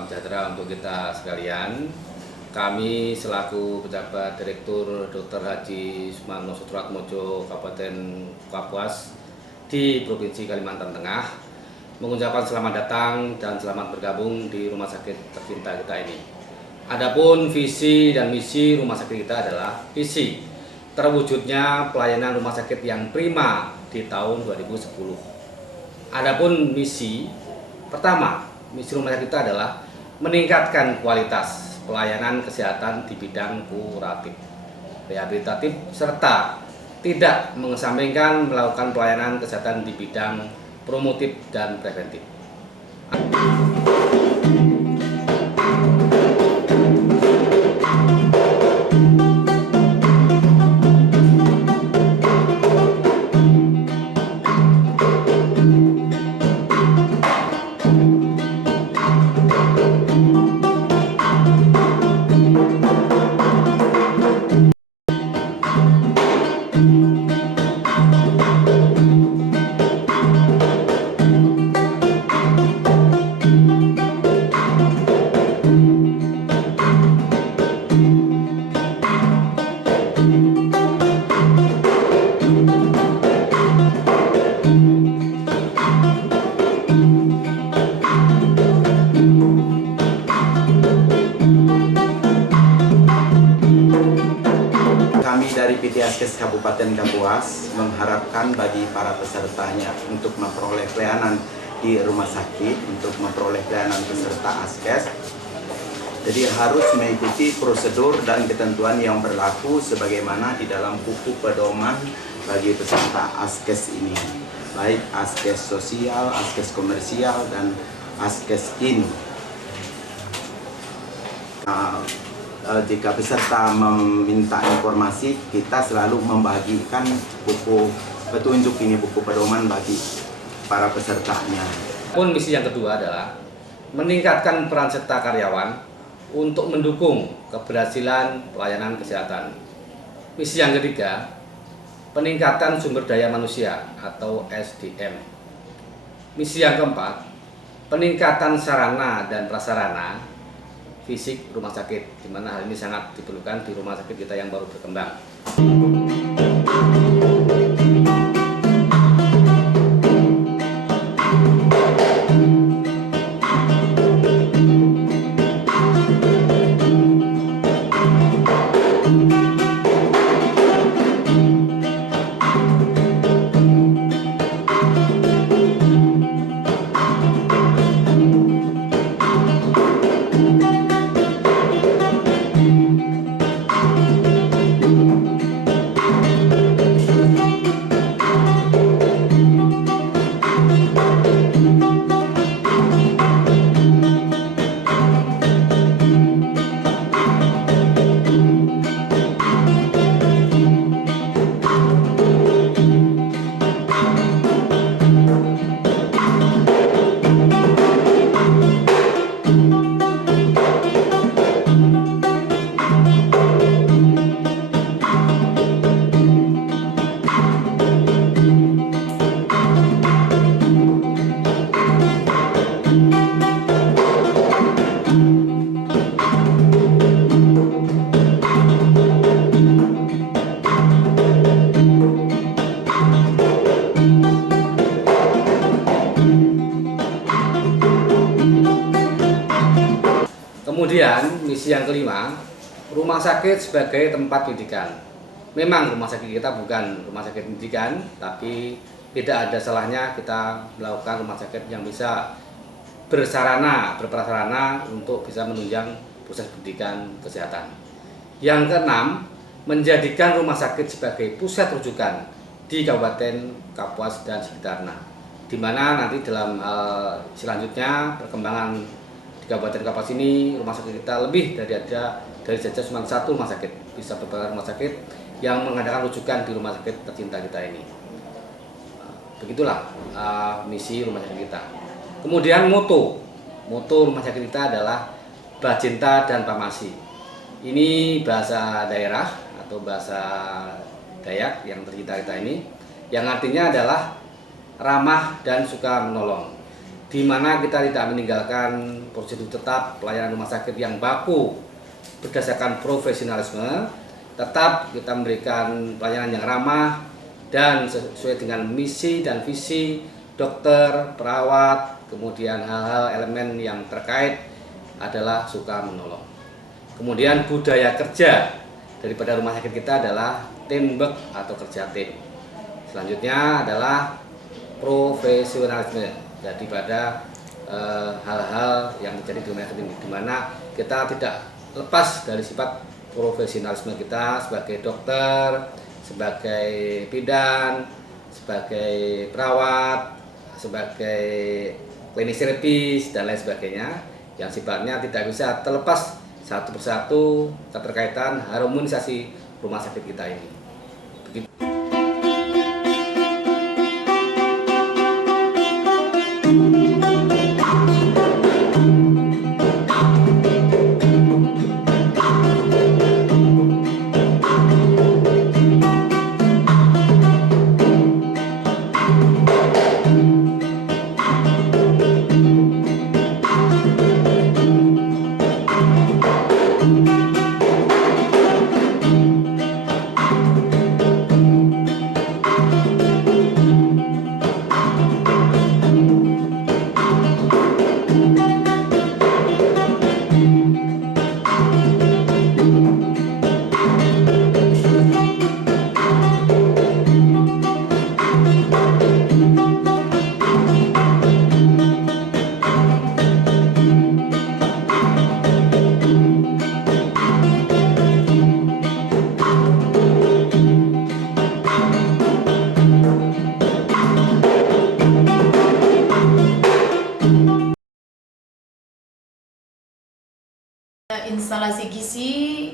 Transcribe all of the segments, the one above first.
salam sejahtera untuk kita sekalian. Kami selaku pejabat Direktur Dr. Haji Sumarno Sutratmojo Kabupaten Kapuas di Provinsi Kalimantan Tengah mengucapkan selamat datang dan selamat bergabung di rumah sakit tercinta kita ini. Adapun visi dan misi rumah sakit kita adalah visi terwujudnya pelayanan rumah sakit yang prima di tahun 2010. Adapun misi pertama, misi rumah sakit kita adalah meningkatkan kualitas pelayanan kesehatan di bidang kuratif, rehabilitatif, serta tidak mengesampingkan melakukan pelayanan kesehatan di bidang promotif dan preventif. Kami dari PT Askes Kabupaten Kapuas mengharapkan bagi para pesertanya untuk memperoleh pelayanan di rumah sakit, untuk memperoleh pelayanan peserta Askes. Jadi harus mengikuti prosedur dan ketentuan yang berlaku sebagaimana di dalam buku pedoman bagi peserta Askes ini, baik Askes sosial, Askes komersial, dan Askes in. Jika peserta meminta informasi, kita selalu membagikan buku petunjuk ini, buku pedoman bagi para pesertanya. Pun misi yang kedua adalah meningkatkan peran serta karyawan untuk mendukung keberhasilan pelayanan kesehatan. Misi yang ketiga, peningkatan sumber daya manusia atau SDM. Misi yang keempat, peningkatan sarana dan prasarana fisik rumah sakit, di mana hal ini sangat diperlukan di rumah sakit kita yang baru berkembang. Kemudian misi yang kelima, rumah sakit sebagai tempat pendidikan. Memang rumah sakit kita bukan rumah sakit pendidikan, tapi tidak ada salahnya kita melakukan rumah sakit yang bisa berprasarana untuk bisa menunjang proses pendidikan kesehatan. Yang keenam, menjadikan rumah sakit sebagai pusat rujukan di Kabupaten Kapuas dan sekitarnya, di mana nanti dalam selanjutnya perkembangan Kabupaten Kapuas ini rumah sakit kita lebih dari saja cuma satu rumah sakit, bisa beberapa rumah sakit yang mengadakan rujukan di rumah sakit tercinta kita ini. Begitulah misi rumah sakit kita. Kemudian moto rumah sakit kita adalah Bajenta dan Pamasi. Ini bahasa daerah atau bahasa Dayak yang tercinta kita ini, yang artinya adalah ramah dan suka menolong. di mana kita tidak meninggalkan prosedur tetap pelayanan rumah sakit yang baku berdasarkan profesionalisme, tetap kita memberikan pelayanan yang ramah dan sesuai dengan misi dan visi dokter, perawat, kemudian hal-hal elemen yang terkait adalah suka menolong. Kemudian budaya kerja daripada rumah sakit kita adalah teamwork atau kerja tim. Selanjutnya adalah profesionalisme. Jadi pada hal-hal yang terjadi di rumah sakit ini, di mana kita tidak lepas dari sifat profesionalisme kita sebagai dokter, sebagai bidan, sebagai perawat, sebagai klinis terapis dan lain sebagainya, yang sifatnya tidak bisa terlepas satu persatu keterkaitan harmonisasi rumah sakit kita ini. Begitu. Instalasi gizi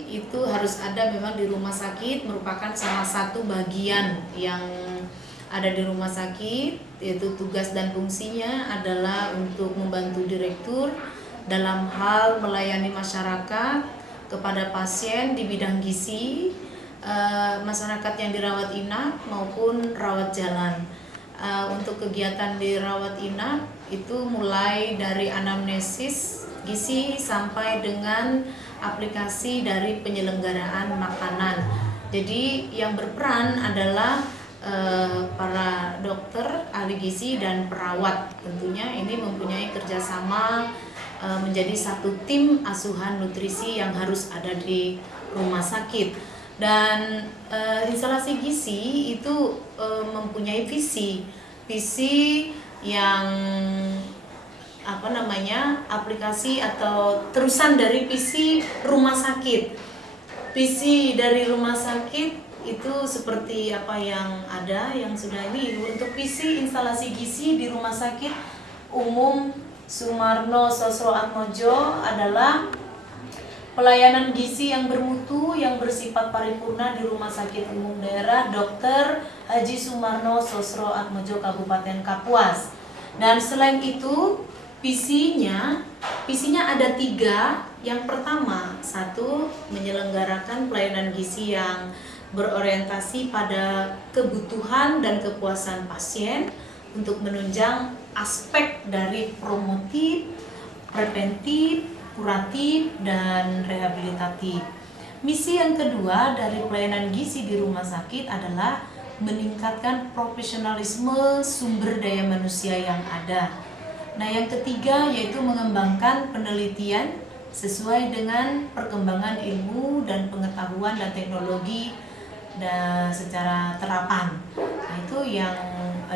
itu harus ada memang di rumah sakit, merupakan salah satu bagian yang ada di rumah sakit, yaitu tugas dan fungsinya adalah untuk membantu direktur dalam hal melayani masyarakat kepada pasien di bidang gizi, masyarakat yang dirawat inap maupun rawat jalan. Untuk kegiatan di rawat inap itu mulai dari anamnesis gizi sampai dengan aplikasi dari penyelenggaraan makanan. Jadi yang berperan adalah para dokter, ahli gizi dan perawat. Tentunya ini mempunyai kerjasama menjadi satu tim asuhan nutrisi yang harus ada di rumah sakit. Dan instalasi gizi itu mempunyai visi yang aplikasi atau terusan dari visi rumah sakit. Visi dari rumah sakit itu seperti apa yang ada, yang sudah ini. Untuk visi instalasi gizi di Rumah Sakit Umum Sumarno Sosroatmojo adalah pelayanan gizi yang bermutu, yang bersifat paripurna di Rumah Sakit Umum Daerah Dr. Haji Sumarno Sosroatmojo Kabupaten Kapuas. Dan selain itu visinya ada 3. Yang pertama, 1, menyelenggarakan pelayanan gizi yang berorientasi pada kebutuhan dan kepuasan pasien untuk menunjang aspek dari promotif, preventif, kuratif, dan rehabilitatif. Misi yang kedua dari pelayanan gizi di rumah sakit adalah meningkatkan profesionalisme sumber daya manusia yang ada. Nah, yang ketiga yaitu mengembangkan penelitian sesuai dengan perkembangan ilmu dan pengetahuan dan teknologi dan secara terapan. Nah, itu yang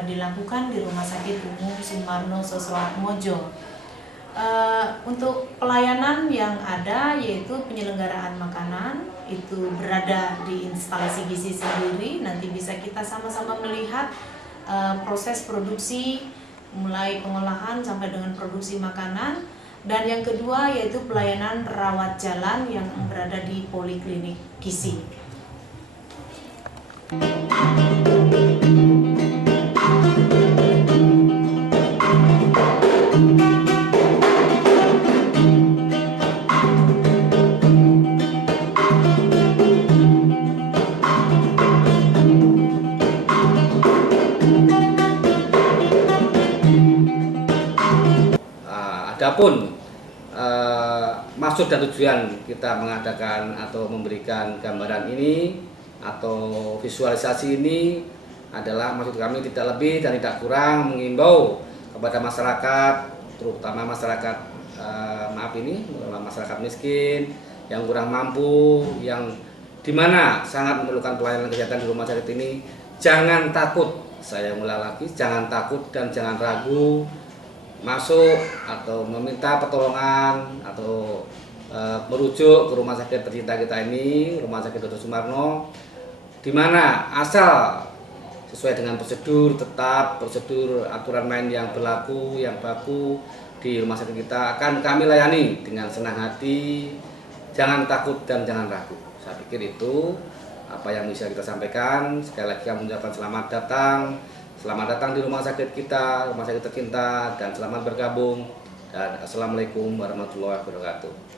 dilakukan di Rumah Sakit Umum Sumarno Sosroatmojo. Untuk pelayanan yang ada yaitu penyelenggaraan makanan itu berada di instalasi gizi sendiri. Nanti bisa kita sama-sama melihat proses produksi mulai pengolahan sampai dengan produksi makanan. Dan yang kedua yaitu pelayanan rawat jalan yang berada di poliklinik gizi. Adapun maksud dan tujuan kita mengadakan atau memberikan gambaran ini atau visualisasi ini adalah maksud kami tidak lebih dan tidak kurang mengimbau kepada masyarakat, terutama masyarakat masyarakat miskin yang kurang mampu, yang dimana sangat memerlukan pelayanan kesehatan di rumah sakit ini. Jangan takut, saya mulai lagi, jangan takut dan jangan ragu masuk atau meminta pertolongan atau merujuk ke rumah sakit tercinta kita ini, Rumah Sakit Dr. Sumarno, di mana asal sesuai dengan prosedur, tetap prosedur aturan main yang berlaku, yang baku di rumah sakit kita akan kami layani dengan senang hati. Jangan takut dan jangan ragu. Saya pikir itu apa yang bisa kita sampaikan. Sekali lagi kami mengucapkan selamat datang di rumah sakit kita, rumah sakit tercinta, dan selamat bergabung. Dan assalamualaikum warahmatullahi wabarakatuh.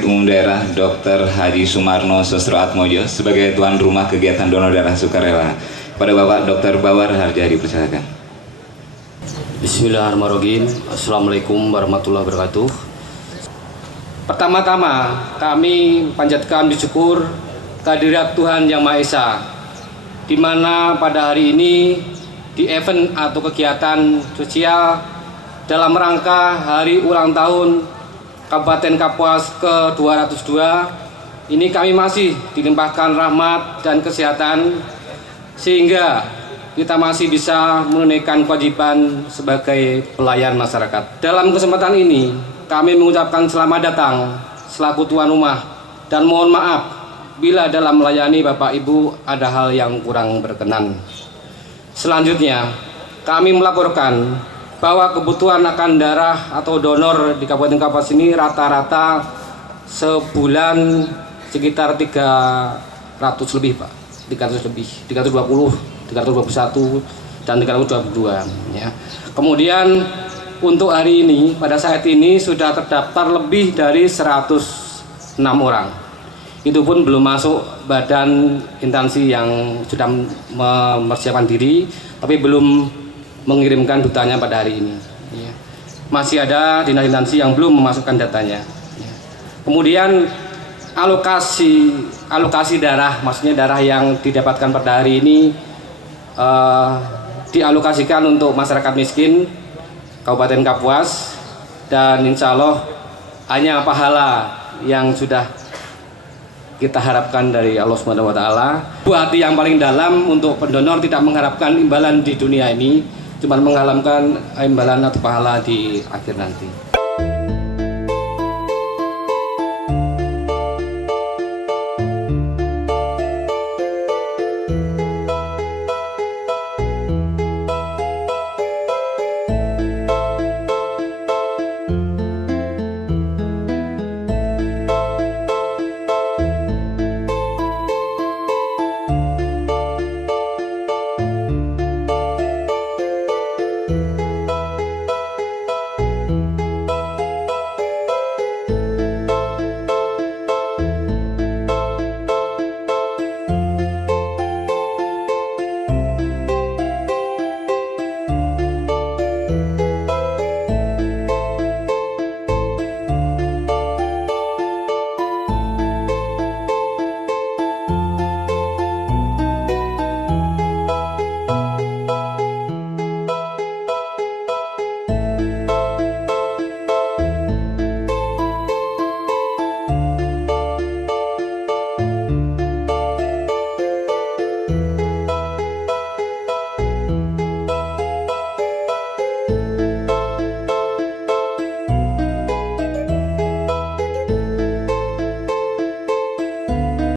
Sekretaris Umum Daerah Dr. Haji Sumarno Sostroatmojo sebagai tuan rumah kegiatan donor darah sukarela. Pada Bapak Dr. Bawar Harja dipersilakan. Bismillahirrahmanirrahim. Assalamualaikum warahmatullahi wabarakatuh. Pertama-tama kami panjatkan bersyukur kehadirat Tuhan Yang Maha Esa, di mana pada hari ini di event atau kegiatan sosial dalam rangka hari ulang tahun Kabupaten Kapuas ke-202 ini kami masih dilimpahkan rahmat dan kesehatan sehingga kita masih bisa menunaikan kewajiban sebagai pelayan masyarakat. Dalam kesempatan ini kami mengucapkan selamat datang selaku tuan rumah dan mohon maaf bila dalam melayani Bapak Ibu ada hal yang kurang berkenan. Selanjutnya kami melaporkan bahwa kebutuhan akan darah atau donor di Kabupaten Kapuas ini rata-rata sebulan sekitar 300 lebih Pak, 300 lebih, 320, 321 dan 322 ya. Kemudian untuk hari ini pada saat ini sudah terdaftar lebih dari 106 orang. Itu pun belum masuk badan instansi yang sudah mempersiapkan diri tapi belum mengirimkan dutanya pada hari ini ya. Masih ada dinas-instansi yang belum memasukkan datanya ya. Kemudian alokasi darah, maksudnya darah yang didapatkan pada hari ini dialokasikan untuk masyarakat miskin Kabupaten Kapuas, dan insya Allah hanya pahala yang sudah kita harapkan dari Allah Subhanahu wa Ta'ala. Hati yang paling dalam untuk pendonor tidak mengharapkan imbalan di dunia ini, cuma mengharapkan imbalan atau pahala di akhir nanti.